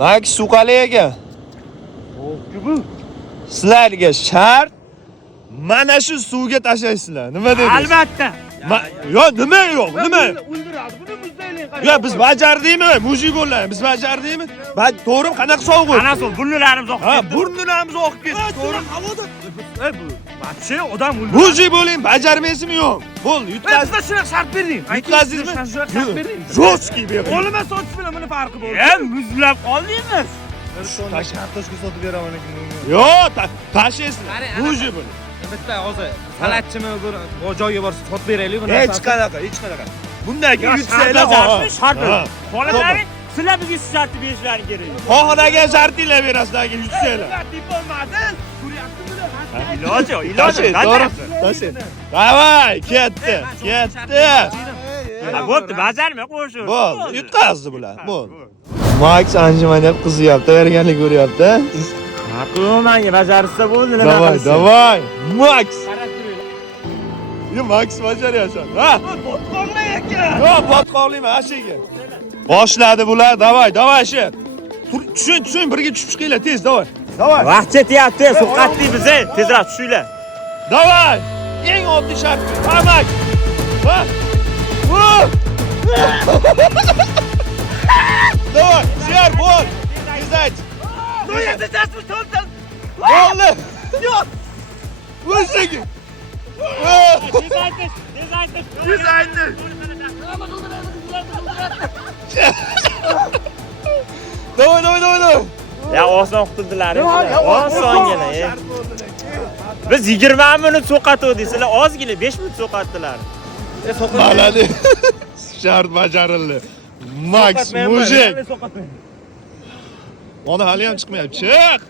Max suqali ekan. Bu. Sizlarga shart mana shu suvga tashlaysizlar. Nima deysiz? Albatta. Yo, nima yo'q, nima? O'ldiradi. Buni muzdaylik. Yo, biz bajardikmi? Muji bo'llar. Biz bajardikmi? To'g'rim, qanaqa sovuq? Qanaqa burnularimiz oqib Ha, ketdi. burnularimiz oqib ketdi. To'g'rim. Havoda. Bu. Bachi odam o'ldiradi. Muji bo'ling, bajarmaysizmi yo'q? Bo'l, yutqazib. Biz shuna shart bering. Yutqazdingizmi? Shart bering. Jo'ski bering. O'lima sotish bilan buni farqi bor. Muzlab qoldingiz. Bir tonna kartoshka sotib beraman ekan. Yo, tashlaysizlar. Muji bo'ling. Bitta hozir salatchimi bir joyga borsa sotib beraylik buni. Hech qanaqa. Bundan keyin yutsanglar, shart. Xohlaring, sizlar bizga shartni berishlaring kerak. xohlagan shartinglar berasizlar, agar yutsanglar. Deb bo'lmadi. Ko'ryapsizmi? Iloji, to'g'ri. Tashay. Davay, ketdi. Bo'pti, bajarmay qo'yishur. Bo'l, yutqazdi bular. Bo'l. Max anjumani deb qizyapti, verganlik ko'ryapti. Menga bajarsa bo'ldi, nima qilasiz? Davay. Max. Yo, Max bajaryapsan. Ha? Botqonlar ekan. Yo, botqonlayman, ashiga. Boshladi bular. Davay shi. Tushun, birga tushib chiqinglar, tez, davay. Vaqt ketyapti, suqatdik bizni. Tezroq tushinglar. Davay. Eng oddiy shart. Ha, Max. Ha. Davay, sher bo'l. Tezayt. Noyada jasur to'ltan. Bo'ldi. Yo'q. O'zing. Tezayt. Davay. Ya oson qutuldilar. Osongina. Biz 20 minut so'qatdik, sizlar ozgina 5 minut so'qatdilar. Maladi. Shart bajarildi. Max Mujik. Ona hali ham chiqmayapti. Chiq.